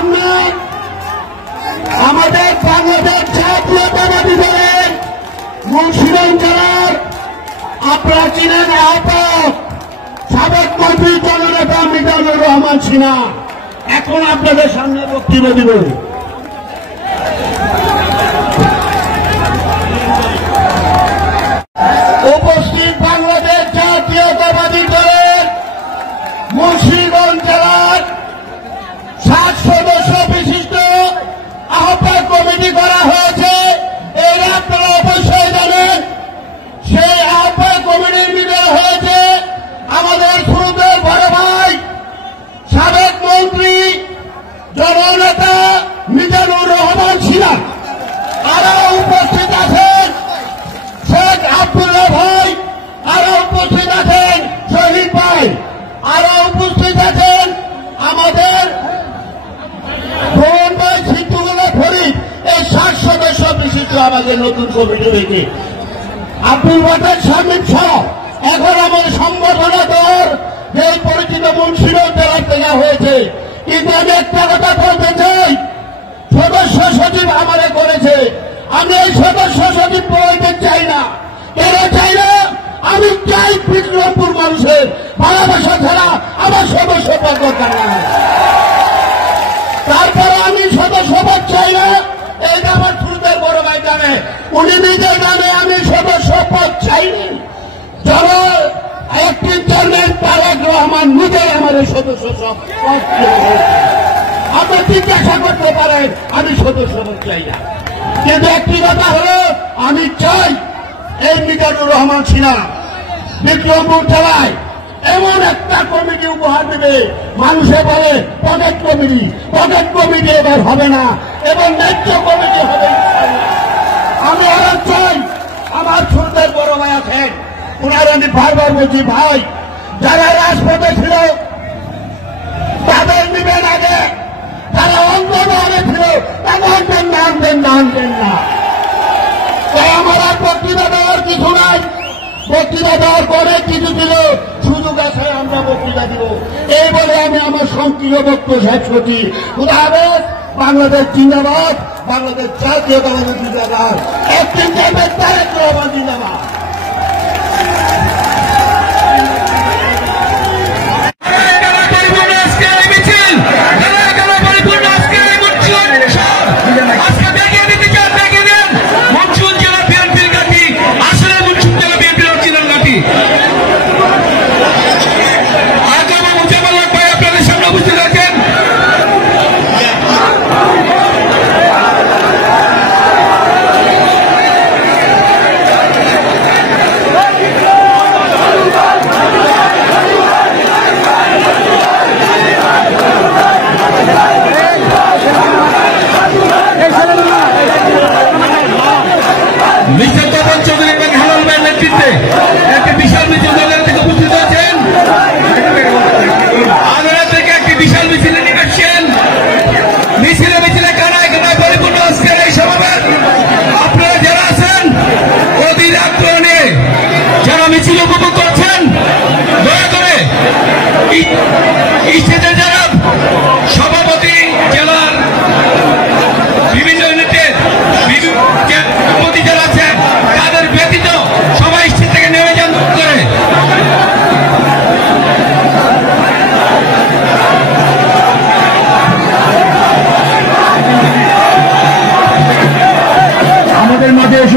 সামনে আমাদের বাংলাদেশ জাতীয়তাবাদী দলের মুন্সিগঞ্জ জেলার আপনারা চিনেন আহ্বায়ক সাবেক মন্ত্রী জননেতা মিজানুর রহমান সিনহা এখন আপনাদের সামনে বক্তব্য দিবেন। উপস্থিত বাংলাদেশ জাতীয়তাবাদী দলের মুন্সিগঞ্জ জেলার 60 সদস্য বিশিষ্ট আহ্বায়ক কমিটি করা হয়েছে। এর আপনারা অবশ্যই জানেন সেই আহ্বায়ক কমিটির ভিতরে হয়েছে আমাদের শুরুতে বড় ভাই সাবেক মন্ত্রী জননেতা মিজানুর রহমান সিনহা, আরো উপস্থিত আছেন শেখ আব্দুল্লাহ ভাই, আরো উপস্থিত আছেন শহীদ ভাই, আরো উপস্থিত আছেন আমাদের ভ্রমণ ভাই সিদ্ধুল্লাহ ফরিদ। এই 60 সদস্য বিশিষ্ট আমাদের নতুন কমিটি থেকে আব্দুল বাটার শামীম সহ এখন আমাদের সংগঠনের দল যে পরিচিত মুন্সিগঞ্জ জেলার থেকে হয়েছে। কিন্তু আমি একটা কথা বলতে চাই, সদস্য সচিব আমারে করেছে, আমি এই সদস্য সচিব বলতে চাই না। কেন চাই না? আমি চাই বিক্রমপুর মানুষের ভালোবাসা ছাড়া আমার সদস্য পদ দরকার নাই। তারপরে আমি সদস্য পদ চাই না, এইটা আমার শুরুতে বড় ভাই জানে, উনি নিজে জানে আমি সদস্য পদ চাইনি। যারা অ্যাক্টিং চেয়ারম্যান তারেক রহমান নিজে আমার সদস্য পদ আপনি জিজ্ঞাসা করতে পারেন, আমি সদস্য পদ চাই না। কিন্তু একটি কথা হলো আমি চাই এই মিজানুর রহমান সিনহা বিক্রমপুর জেলায় এমন একটা কমিটি উপহার দেবে, মানুষে বলে পকেট কমিটি এবার হবে না এবং ন্যায্য কমিটি হবে। আমি আরো চাই আমার ছোটদের বড় ভাই আছেন, ওনার আমি বারবার বলছি ভাই যারা রাজপথে ছিল তাদের নিবেন আগে, যারা অন্ধভাবে ছিল তাদের আনবেন না। তাই আমার আর বক্তৃতা দেওয়ার কিছু নাই, বক্তৃতা দেওয়ার পরে কিছু ছিল সুযোগ আছে আমরা বক্তৃতা দিব। এই বলে আমি আমার সংকীর্ণ বক্তব্য শেষ করছি। খুদা হাফেজ। বাংলাদেশ জিন্দাবাদ, বাংলাদেশ জাতীয়তাবাদী জিন্দাবাদ, অ্যাক্টিং চেয়ারম্যান তারেক রহমান জিন্দাবাদ।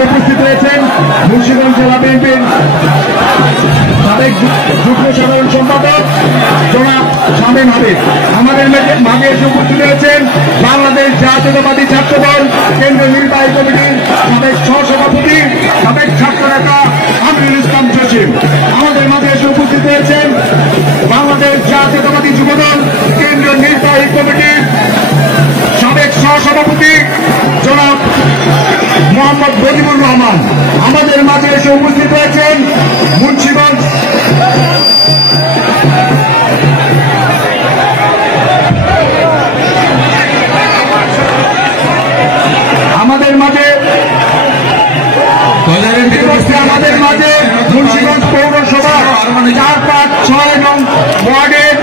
উপস্থিত রয়েছেন মুন্সিগঞ্জ জেলা বিএনপির সাবেক যুগ্ম সাধারণ সম্পাদক জনাব শামীম হাবিব। আমাদের মাঝে এসে উপস্থিত রয়েছেন বাংলাদেশ জাতীয়তাবাদী ছাত্র দল কেন্দ্রীয় নির্বাহী কমিটির সাবেক সহসভাপতি, সাবেক ছাত্র নেতা আমিরুল ইসলাম জসিম। আমাদের মাঝে এসে উপস্থিত রয়েছেন বাংলাদেশ জাতীয়তাবাদী যুবদল কেন্দ্রীয় নির্বাহী কমিটির সাবেক সহসভাপতি জনাব মোহাম্মদ বজিবুর রহমান। আমাদের মাঝে এসে উপস্থিত হয়েছেন মুন্সিগঞ্জ মুন্সিগঞ্জ পৌরসভা 4, 5, 6 নং ওয়ার্ডের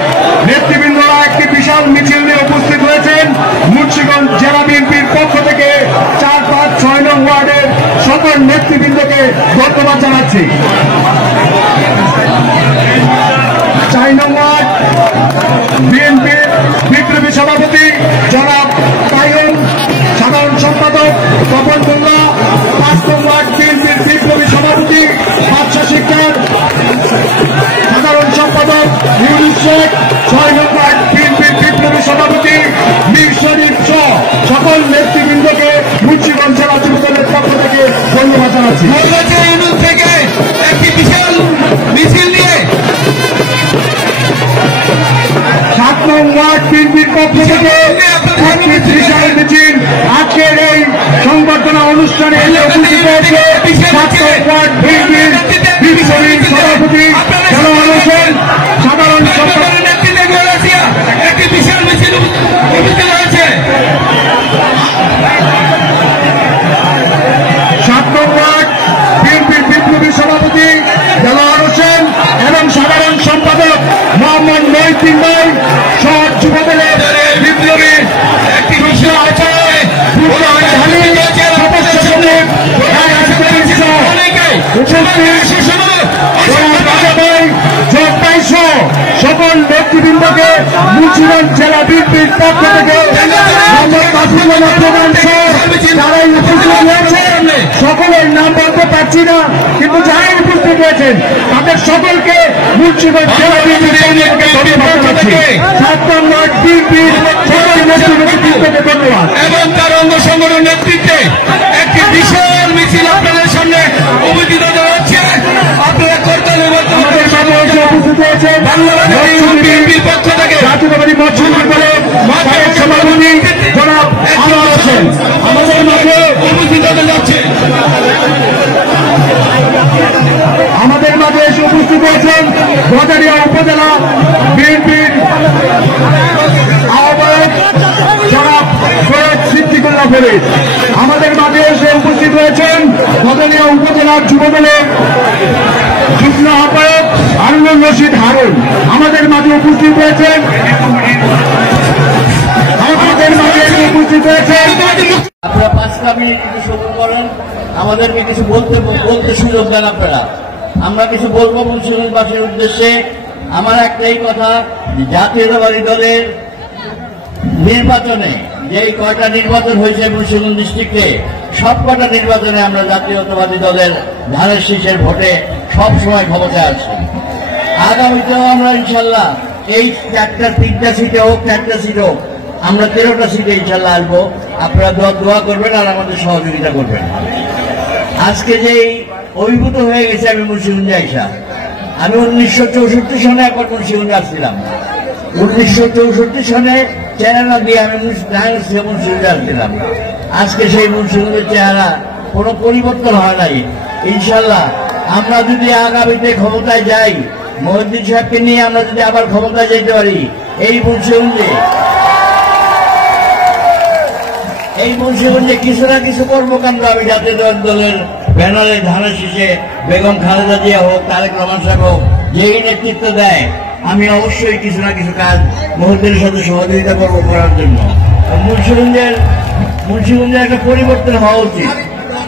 নেতৃবৃন্দরা একটি বিশাল মিছিল নিয়ে উপস্থিত হয়েছেন। আয়োজিত একটি বিশাল মিছিল আজকের এই সংবর্ধনা অনুষ্ঠানে উপস্থিত হয়েছে ছাত্র ওয়ার্ড বিএনপির বিপ্লবী সভাপতি দেলোয়ার হোসেন, সাধারণ সম্পাদক একটি বিশাল মিছিল উপস্থিত হয়েছে। ছাত্র ওয়ার্ড বিএনপির বিপ্লবী সভাপতি দেলোয়ার হোসেন এবং সাধারণ সম্পাদক মোহাম্মদ মহিউদ্দিন ভাই সহ যুবদলের বিপ্লবী একটি বিশাল সকল ব্যক্তিবৃন্দকে মুন্সিগঞ্জ জেলা বিএনপির পক্ষ থেকে প্রধান যারাই উপস্থিত হয়েছেন, সকলের নাম বলতে পারছি না, কিন্তু যারাই উপস্থিত হয়েছেন তাদের সকলকে মুন্সিগঞ্জ জেলা বিএনপির ধন্যবাদ জানাচ্ছি। 7 নম্বর বিএনপির সকল নেতৃবৃন্দকে ধন্যবাদ এবং তার অঙ্গ সংগঠন নেতৃত্বে একটি বিশাল মিছিল আপনাদের সামনে উপস্থিত হচ্ছে। আপনারা করতালি আমাদের সাথে উপস্থিত হয়েছে বিএনপির পক্ষ থেকে জাতীয়তাবাদী মৎস্য দলের সভাপতি জনাব আনোয়ার হোসেন আমাদের মাঝে উপস্থিত হতে যাচ্ছে। আমাদের মাঝে এসে উপস্থিত হয়েছেন গজারিয়া উপজেলা বিএনপির আহ্বায়ক জনাব সৈয়দ সিদ্দিকুল্লাহ ফরিদ। আমাদের মাঝে এসে উপস্থিত হয়েছেন গজারিয়া উপজেলার যুবদলের যুগ্ম আহ্বায়ক হারুনুর রশিদ হারুন। আমাদের মাঝে উপস্থিত হয়েছেন আপনারা 5 মিনিট কিছু সবর করেন, আমাদেরকে কিছু বলতে সুযোগ দেন আপনারা। আমরা কিছু বলবো মুন্সিগঞ্জবাসীর উদ্দেশ্যে। আমার একটাই কথা, জাতীয়তাবাদী দলের নির্বাচনে যেই কয়টা নির্বাচন হয়েছে মুন্সিগঞ্জ ডিস্ট্রিক্টে, সব কয়টা নির্বাচনে আমরা জাতীয়তাবাদী দলের ধানের শীষের ভোটে সব সময় ক্ষমতায় আছি। আগামীতেও আমরা ইনশাল্লাহ এই 3টা সিটে হোক 4টা সিট হোক, আমরা 13টা সিটে ইনশাল্লাহ আসবো। আপনারা দোয়া করবেন আর আমাদের সহযোগিতা করবেন। আজকে যেই অভিভূত হয়ে গেছে আমি মুন্সিগঞ্জে আইসা, আমি 1964 সনে একবার মুন্সিগঞ্জে আসছিলাম। 1964 সনে চেহারা দিয়ে আমি মুন্সিগঞ্জে আসছিলাম। আজকে সেই মুন্সিগঞ্জের চেহারা কোনো পরিবর্তন হয় নাই। ইনশাল্লাহ আমরা যদি আগামীতে ক্ষমতায় যাই, মহিউদ্দিন সাহেবকে নিয়ে আমরা যদি আবার ক্ষমতায় যেতে পারি, এই মুন্সিগঞ্জে কিছু না কিছু কর্মকাণ্ড আমি জাতীয় দলের ব্যানারে ধানের শীষে বেগম খালেদা জিয়া হোক, তারেক রহমান সাহেব হোক, যেই নেতৃত্ব দেয়, আমি অবশ্যই কিছু না কিছু কাজ মহিউদ্দিনের সাথে সহযোগিতা করবো করার জন্য। মুন্সিগঞ্জের একটা পরিবর্তন হওয়া উচিত।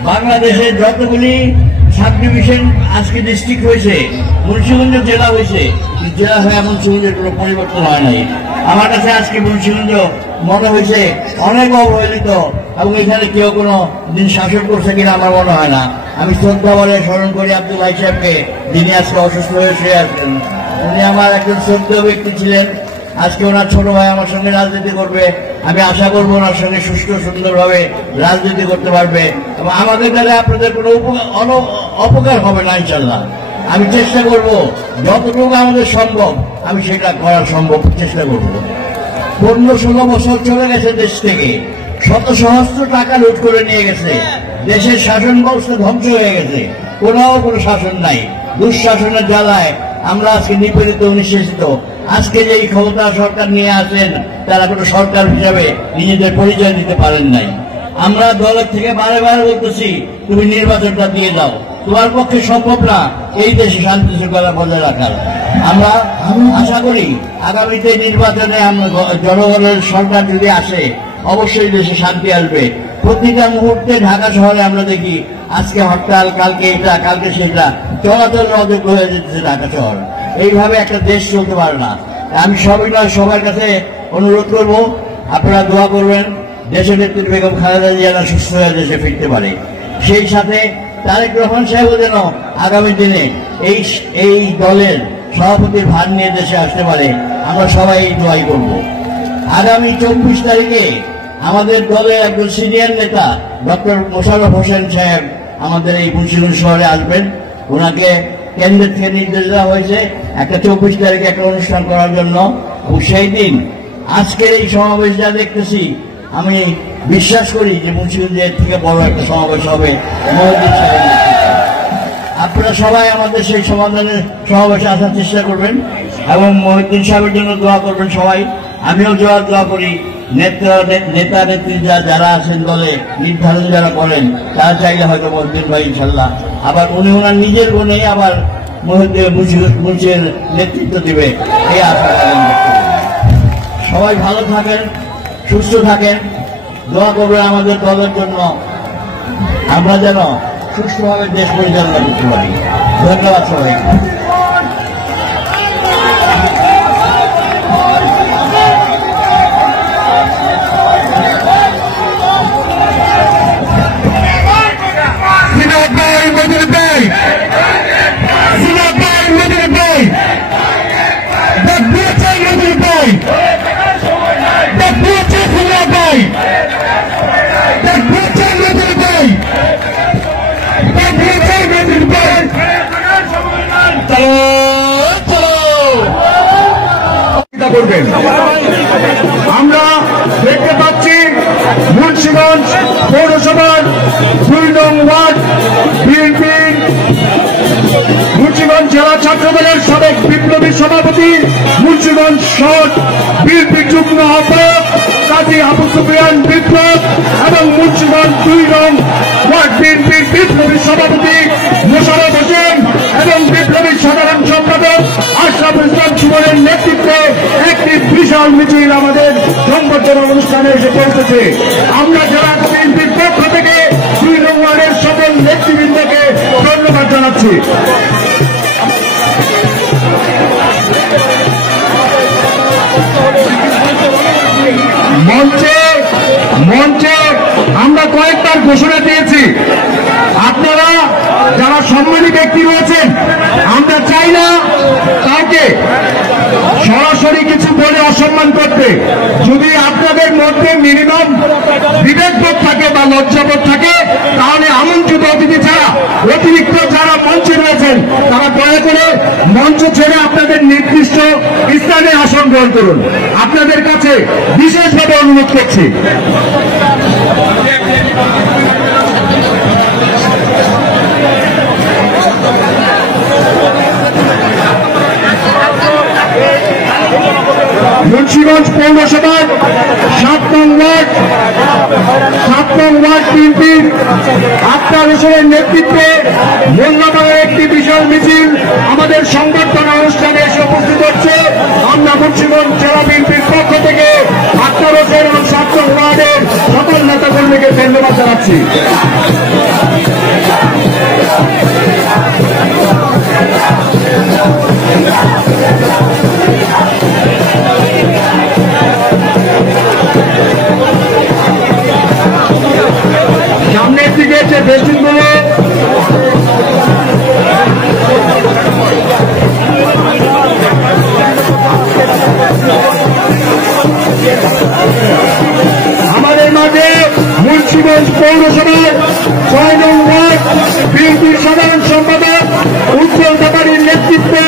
বাংলাদেশে যতগুলি সাব ডিভিশন আজকে ডিস্ট্রিক্ট হয়েছে, মুন্সিগঞ্জ জেলা হয়েছে, জেলা হয়ে মুন্সিগঞ্জের কোনো পরিবর্তন হয় নাই। আমার কাছে আজকে মুন্সিগঞ্জ মনে হয়েছে অনেক অবহেলিত, এবং এখানে কেউ কোনো দিন শাসন করছে কিনা আমার মনে হয় না। আমি শ্রদ্ধা বলে স্মরণ করি আব্দুল ভাই সাহেবকে, যিনি আজকে অসুস্থ হয়ে শুয়ে আসছেন। উনি আমার একজন শ্রদ্ধেয় ব্যক্তি ছিলেন। আজকে ওনার ছোট ভাই আমার সঙ্গে রাজনীতি করবে, আমি আশা করবো ওনার সঙ্গে সুষ্ঠু সুন্দরভাবে রাজনীতি করতে পারবে, এবং আমাদের দ্বারা আপনাদের কোনো অপকার হবে না ইনশাল্লাহ। আমি চেষ্টা করব যতটুকু আমাদের সম্ভব, আমি সেটা করার চেষ্টা করব। 15-16 বছর চলে গেছে দেশ থেকে, শত সহস্র টাকা লুট করে নিয়ে গেছে, দেশের শাসন ব্যবস্থা ধ্বংস হয়ে গেছে, কোনো শাসন নাই। দুঃশাসনের জ্বালায় আমরা আজকে নিপীড়িত নিঃশেষিত। আজকে যে এই ক্ষমতা সরকার নিয়ে আসেন, তারা কোনো সরকার হিসাবে নিজেদের পরিচয় দিতে পারেন নাই। আমরা দলের থেকে বারে বারে বলতেছি, তুমি নির্বাচনটা দিয়ে দাও, তোমার পক্ষে সম্ভব না এই দেশে শান্তি শৃঙ্খলা বজায় রাখার। আমি আশা করি আগামীতে নির্বাচনে জনগণের সরকার যদি আসে, অবশ্যই দেশে শান্তি আসবে। প্রতিটা মুহূর্তে ঢাকা শহরে আমরা দেখি আজকে হরতাল, কালকে এটা, কালকে সেটা, চলাচল অযোগ্য হয়ে যেতেছে ঢাকা শহর। এইভাবে একটা দেশ চলতে পারে না। আমি সবার কাছে অনুরোধ করব, আপনারা দোয়া করবেন দেশের নেত্রী বেগম খালেদা জিয়া সুস্থ হয়ে দেশে ফিরতে পারে। সেই সাথে তারেক রহমান সাহেবও যেন আগামী দিনে এই দলের সভাপতির ভার নিয়ে দেশে আসতে পারে, আমরা সবাই এই দোয়াই করব। আগামী 24 তারিখে আমাদের দলের একজন সিনিয়র নেতা ডক্টর মোশাররফ হোসেন সাহেব আমাদের এই মুন্সিগঞ্জ শহরে আসবেন। ওনাকে কেন্দ্রের থেকে নির্দেশ দেওয়া হয়েছে একটা 24 তারিখে একটা অনুষ্ঠান করার জন্য, এবং সেই দিন আজকের এই সমাবেশ যা দেখতেছি আমি বিশ্বাস করি যে মুন্সিগঞ্জের থেকে বড় একটা সমাবেশ হবে মহিউদ্দিন সাহেবের নেতৃত্বে। আপনারা সবাই আমাদের সেই সমাধানের সমাবেশে আসার চেষ্টা করবেন এবং মহিউদ্দিন সাহেবের জন্য দোয়া করবেন সবাই। আমিও দোয়া করি। নেতা নেত্রী যারা আছেন দলে নির্ধারণ যারা করেন তারা চাইলে হয়তো মহিউদ্দিন ভাই ইনশাল্লাহ আবার উনি ওনার নিজের গুণে আবার মুন্সির নেতৃত্ব দিবে এই আশা করেন। সবাই ভালো থাকেন, সুস্থ থাকেন, দোয়া করবেন আমাদের দলের জন্য, আমরা যেন সুষ্ঠুভাবে দেশ পরিচালনা করতে পারি। ধন্যবাদ সবাইকে। আমরা দেখতে পাচ্ছি মুন্সিগঞ্জ পৌরসভার 2 নং ওয়ার্ড বিএনপির মুন্সিগঞ্জ জেলা ছাত্রদলের সাবেক বিপ্লবী সভাপতি, মুন্সিগঞ্জ শহর বিএনপি যুগ্ম আহ্বায়ক কাজী আবু সুফিয়ান বিপ্লব এবং মুন্সিগঞ্জ 2 নং ওয়ার্ড বিএনপির বিপ্লবী সভাপতি মোশাররফ হোসেন এবং বিপ্লবী সাধারণ সম্পাদক আশরাফুল ইসলাম সুমনের নেতৃত্বে একটি বিশাল মিছিল আমাদের সংবর্ধনা অনুষ্ঠানে এসে পৌঁছেছে। আমরা জেলা বিএনপির পক্ষ থেকে 2 নং ওয়ার্ডের সকল নেতৃবৃন্দকে ধন্যবাদ জানাচ্ছি। মঞ্চে আমরা কয়েকবার ঘোষণা দিয়েছি, আপনারা যারা সম্মানী ব্যক্তি রয়েছেন আমরা চাই না কাউকে সরাসরি কিছু বলে অসম্মান করতে। যদি আপনাদের মধ্যে মিনিমাম বিবেকবোধ থাকে বা লজ্জাবোধ থাকে তাহলে আমন্ত্রিত অতিথি ছাড়া অতিরিক্ত যারা মঞ্চে রয়েছেন তারা দয়া করে মঞ্চ ছেড়ে আপনাদের নির্দিষ্ট স্থানে আসন গ্রহণ করুন। আপনাদের কাছে বিশেষভাবে অনুরোধ করছি। মুন্সিগঞ্জ পৌরসভার 7 নং ওয়ার্ড বিএনপির আক্তার হোসেনের নেতৃত্বে মোল্লাবাগের একটি বিশাল মিছিল আমাদের সংবর্ধনা অনুষ্ঠানে এসে উপস্থিত হচ্ছে। আমরা মুন্সিগঞ্জ জেলা বিএনপির পক্ষ থেকে আক্তার হোসেন এবং 7 নং ওয়ার্ডের সকল নেতাকর্মীকে ধন্যবাদ জানাচ্ছি। সামনের দিকে যে বেসিনগুলো আমাদের মাঝে মুন্সিগঞ্জ পৌরসভার 6 নং ওয়ার্ড বিএনপির সাধারণ সম্পাদক উজ্জ্বল ব্যাপারীর নেতৃত্বে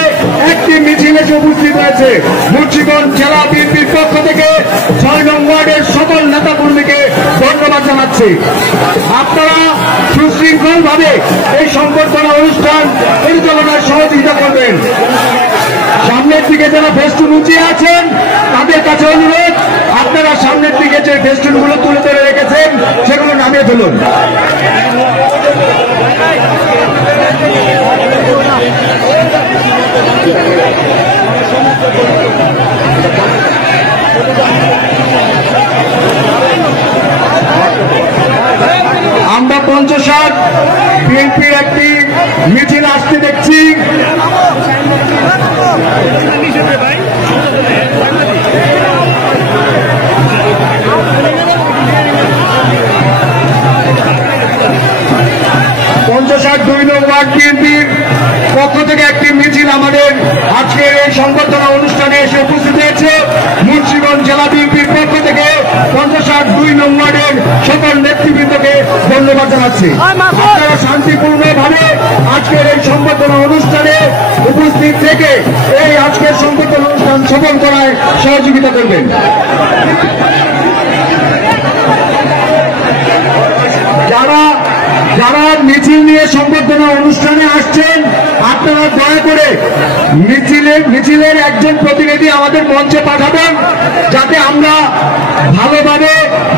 একটি মিছিল এসে উপস্থিত হয়েছে। মুন্সিগঞ্জ জেলা বিএনপির পক্ষ থেকে 6 নং ওয়ার্ডের সকল নেতাকর্মীকে ধন্যবাদ জানাচ্ছি। আপনারা সুশৃঙ্খলভাবে এই সংবর্ধনা অনুষ্ঠান পরিচালনায় সহযোগিতা করবেন। সামনের দিকে যারা ফেস্টুন উঁচিয়ে আছেন তাদের কাছে অনুরোধ, আপনারা সামনের দিকে যে ফেস্টুনগুলো তুলে ধরে রেখেছেন সেগুলো নামিয়ে ফেলুন। আমরা 50 বিএনপির একটি মিছিল আসতে দেখছি। পঞ্চাশ 2 নং ওয়ার্ড বিএনপির পক্ষ থেকে একটি মিছিল আমাদের 2 নং ওয়ার্ডের সকল নেতৃবৃন্দকে ধন্যবাদ জানাচ্ছি। আপনারা শান্তিপূর্ণভাবে আজকের এই সংবর্ধনা অনুষ্ঠানে উপস্থিত থেকে এই আজকের সংবর্ধনা অনুষ্ঠান সফল করায় সহযোগিতা করবেন। যারা মিছিল নিয়ে সংবর্ধনা অনুষ্ঠানে আসছেন, আপনারা দয়া করে মিছিলের একজন প্রতিনিধি আমাদের মঞ্চে পাঠাবেন, যাতে আমরা ভালোভাবে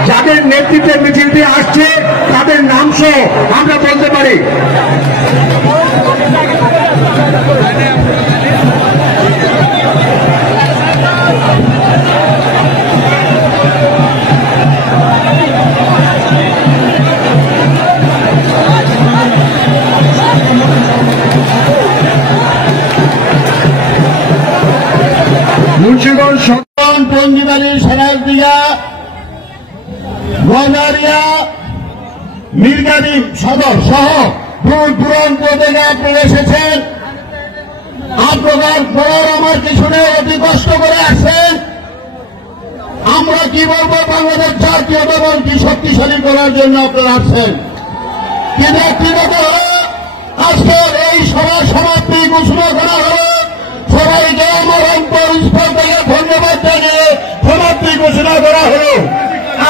যাদের নেতৃত্বে মিছিলটি আসছে তাদের নাম সহ আমরা বলতে পারি। মুন্সিগঞ্জ টঙ্গিবাড়ি সেরাজদিয়া গজারিয়া মির্গাদি সদর সহ দূর দূরান্ত থেকে আপনারা এসেছেন। আপনার পর আমার পিছনে অতি কষ্ট করে আসছেন। আমরা কি বলবো, বাংলাদেশ জাতীয়তা দলকে শক্তিশালী করার জন্য আপনারা আসছেন। কিন্তু ব্যক্তিগত আজকের এই সভা সমাপ্তি ঘোষণা করা হল। সবাইকে আমার অন্তঃস্থল থেকে ধন্যবাদ জানিয়ে সমাপ্তি ঘোষণা করা হল।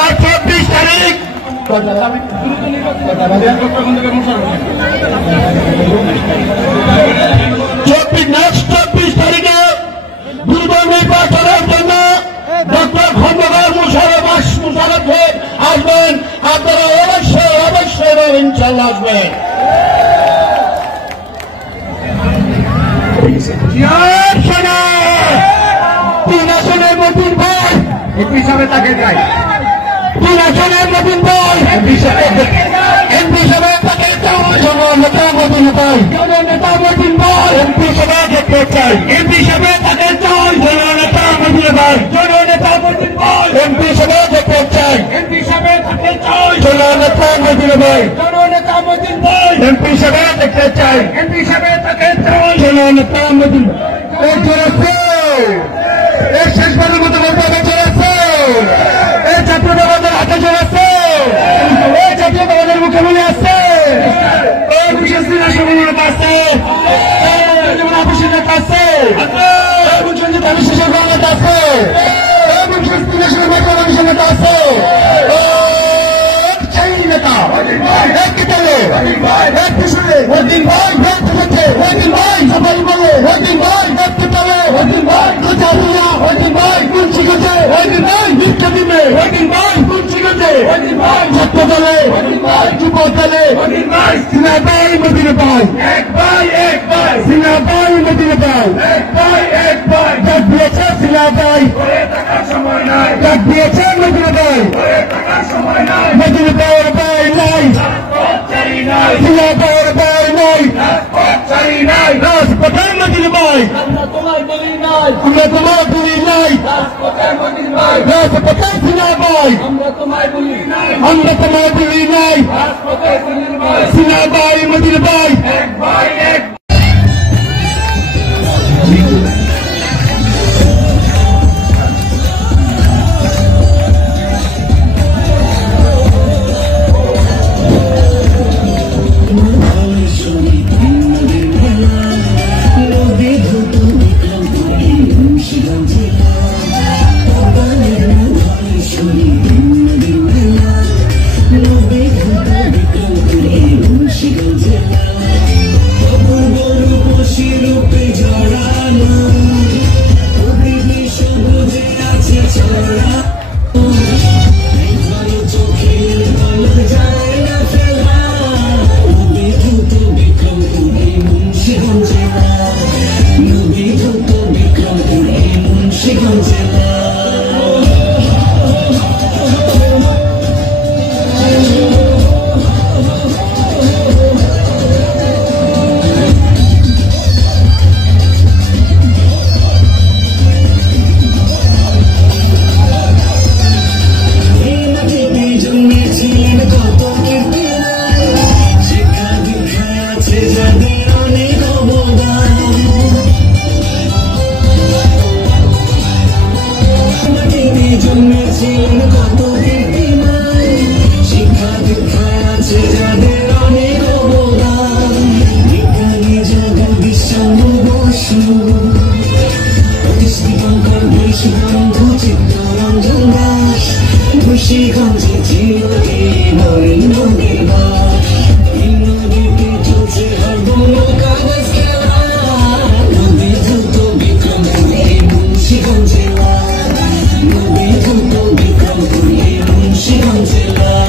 আর 24 তারিখ 24 তারিখে দ্রুত নির্বাচনের জন্য ডক্টর খন্দকার মোশাররফ আসবেন। আপনারা অবশ্যই ইনশাল্লাহ আসবেন। তিন আসনের নতুন ভাই এমপি হিসাবে তাকে চাই। 3 আসনের নতুন ভাই এমপি হিসাবে তাকে চাই। জননেতা নতুন ভাই জননেতা নতুন ভাই এমপি হিসাবে দেখতে চাই। এমপি হিসাবে তাকে চাই। জননেতা নতুন ভাই জননেতা নতুন ভাই এমপি হিসাবে দেখতে চাই। এমপি হিসাবে তাকে চাই। জননেতা নতুন ভাই জননেতা নতুন ভাই এমপি হিসাবে দেখতে চাই। এমপি হিসাবে তাকে চাই। জননেতা নতুন এই শেষবারের মতো বলতে হবে চলেছে। এই জাতীয়তাবাদের হাতে চলেছে। এই জাতীয়তাবাদের মুখে মনে আসছে। এই বিশেষ নেতা আছে। নেতা আছে। বিশেষজ্ঞ নেতা আছে। বিশেষ নেতা আছে। নেতা এক কেটে এক পিছনে ওদিন ভাই ভোট থেকে ওদিন ভাই সবাই বলে ওদিন ভাই ভোট কেটে ওদিন ভাই চালিয়া ওদিন ভাই কুঞ্চি গেছে ওদিন ভাই ভিক্ষা দিবে ওদিন ভাই কুঞ্চি গেছে ওদিন ভাই ছাত্র দলে ওদিন ভাই যুব দলে ওদিন ভাই সিনা ভাই মদিনা ভাই এক ভাই সিনা ভাই মদিনা ভাই এক ভাই ডাক দিয়েছে সিনা ভাই টাকার সময় নাই ডাক দিয়েছে মদিনা ভাই টাকার সময় নাই মদিনা ভাই নাই সিনা ভাই নাই রাজপথের মদিনা ভাই আমরা তোমার বলি নাই রাজপথের সিনা ভাই আমরা তোমার বলি নাই সিনা ভাই মদিনা ভাই এক ভাই এক মুন্সিগঞ্জে ছিল এই মরিন নদীর বাঁধ, এই নদীতে চলছে হারগুলো কাগজ খেলা, নদী দ্রুত বিক্রমপুর এই মুন্সিগঞ্জে লাল, নদী দ্রুত বিক্রমপুর এই মুন্সিগঞ্জে লাল।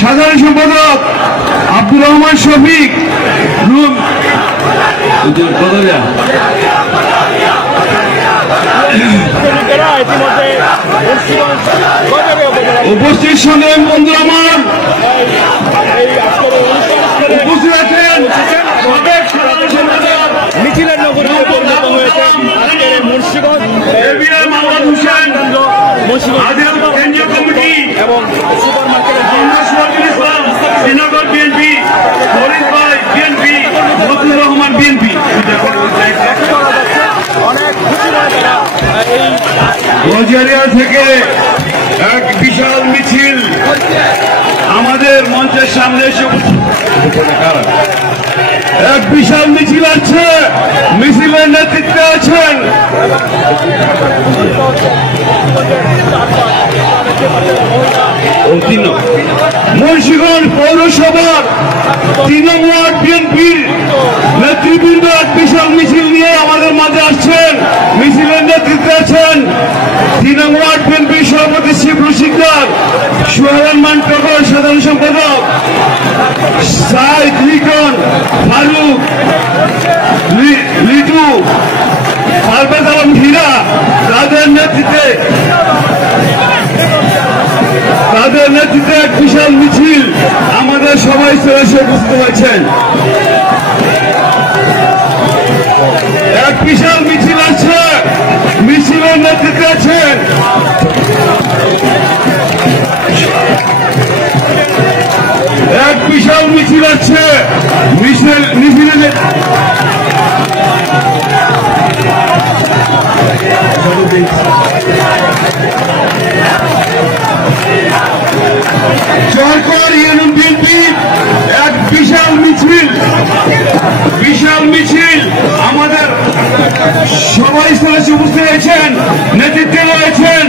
সাধারণ সম্পাদক আব্দুর রহমান শফিক উপস্থিত সংগ্রাম বন্ধু আমার উপস্থিত আছেন মিছিলের নগরে পরিণত হয়েছে আজকের মুন্সিগঞ্জ মোহাম্মদ হোসেন কেন্দ্রীয় কমিটি এবং সুপার মার্কেটের শ্রীনগর বিএনপি, ফরিদ ভাই বিএনপি, মতিউর রহমান বিএনপি। অনেক খুশি হয় তারা এই রোজারিয়া থেকে এক বিশাল মিছিল আমাদের মঞ্চের সামনে এসে এক বিশাল মিছিল আছে। মিছিলের নেতৃত্বে আছেন মুন্সিগঞ্জ পৌরসভার 3 নং ওয়ার্ড বিএনপির নেতৃবৃন্দ এক বিশাল মিছিল নিয়ে আমাদের মাঝে আসছেন। মিছিলের নেতৃত্বে আছেন 3 নং ওয়ার্ড বিএনপির সভাপতি শিবলু শিকদার, সোহেল মান্টকর সাধারণ সম্পাদক, সাইদ লিটন, ফারুক, লিটু, পারভেজ আলম হীরা, তাদের নেতৃত্বে এক বিশাল মিছিল আমাদের সবাই এসে উপস্থিত হয়েছেন। এক বিশাল মিছিল আছে, মিছিলের নেতৃত্বে আছেন এক বিশাল মিছিল আছে, মিছিলের সরকার ইউনিয়ন বিএনপি এক বিশাল মিছিল আমাদের সবাই স্থলে উপস্থিত হয়েছেন। নেতৃত্বে রয়েছেন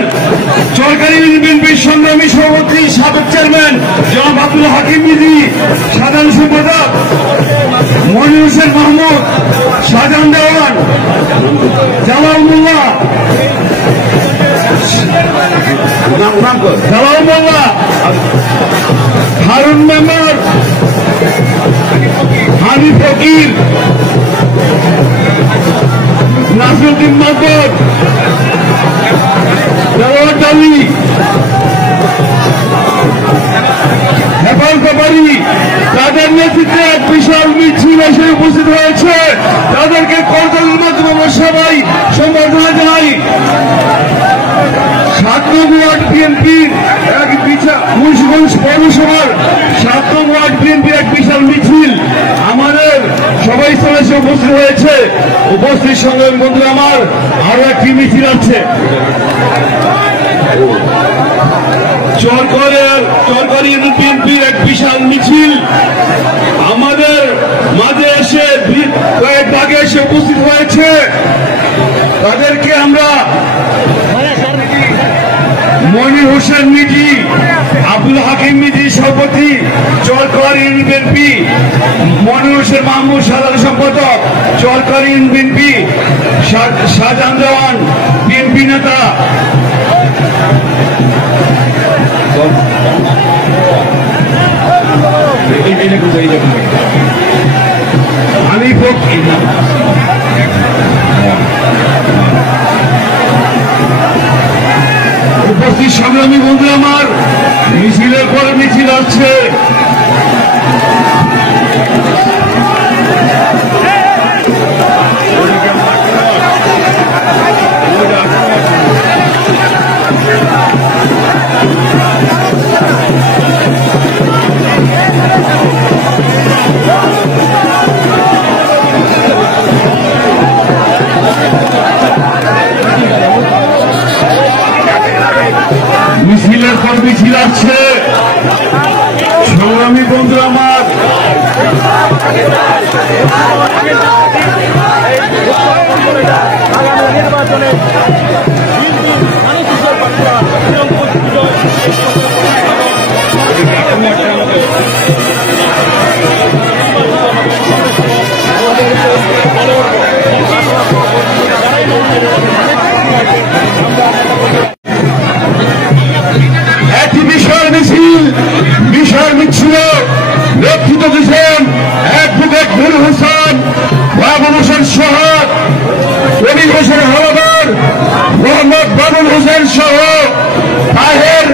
সরকারি ইউনিয়ন বিএনপির সংগ্রামী সভাপতি সাবেক চেয়ারম্যান জনাব আব্দুল হাকিম মিজি, সাধারণ সম্পাদক মনির হোসেন মাহমুদ, শাহজাহান দেওয়ান, জালাল মোল্লা, হারুন মেম্বার, হানি ফকির, নাসিরুদ্দিন মাহমুদ, জাওয়াদ আলী, হেফাজ ব্যাপারী, তাদের নেতৃত্বে এক বিশাল মিছিল এসে উপস্থিত হয়েছে। তাদেরকে করতালির মাধ্যমে সবাই সম্বর্ধনা জানাই। 7 নং ওয়ার্ড বিএনপির এক বিশাল মুন্সিগঞ্জ পৌরসভার 7 নং ওয়ার্ড বিএনপির এক বিশাল মিছিল আমাদের সবাই স্থলে এসে উপস্থিত হয়েছে। উপস্থিত সংগ্রামী বন্ধুরা আমার, আরো একটি মিছিল আছে চরকারি বিএনপির এক বিশাল মিছিল আমাদের মাঝে এসে কয়েক ভাগে এসে উপস্থিত হয়েছে। তাদেরকে আমরা মনির হোসেন মিজি, আব্দুল হাকিম মিজি সভাপতি চরকারি বিএনপি, মনিউর মাহমুদ সাধারণ সম্পাদক চরকালীন বিএনপি শাহজাহান দেওয়ান বিএনপি নেতা হানিফ উপস্থিত সংগ্রামী বন্ধু আমার, মিছিলের পরে মিছিল আসছে। মিছিলের পর মিছিল আসছে। সংগ্রামী বন্ধু আমার, নির্বাচনে একটি বিশাল মিছিল নেতৃত্ব দিয়েছেন অ্যাডভোকেট নুরুল হোসেন, বাবুল হোসেন সহ কবির হোসেন হাওলাদার, মোহাম্মদ বাবুল হোসেন সহ তাহের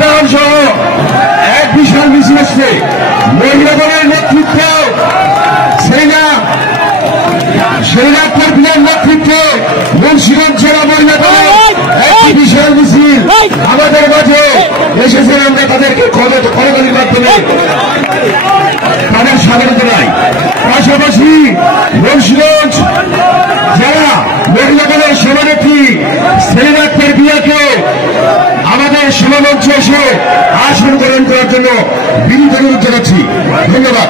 দেওয়ান সহ এক বিশাল মিছিল আসছে। মহিলা দলের নেতৃত্ব সেনা কর্মীদের নেতৃত্বে মুন্সিগঞ্জ জেলা মহিলা দলের একটি বিশাল মিছিল আমাদের মাঝে এসেছেন। আমরা তাদেরকে করতালির মাধ্যমে তাদের স্বাগত জানাই। পাশাপাশি মুন্সিগঞ্জ জেলা মহিলা দলের সভানেত্রী সেলিনা বিয়াকে আমাদের সভামঞ্চে এসে আসন গ্রহণ করার জন্য বিনীত অনুরোধ জানাচ্ছি। ধন্যবাদ।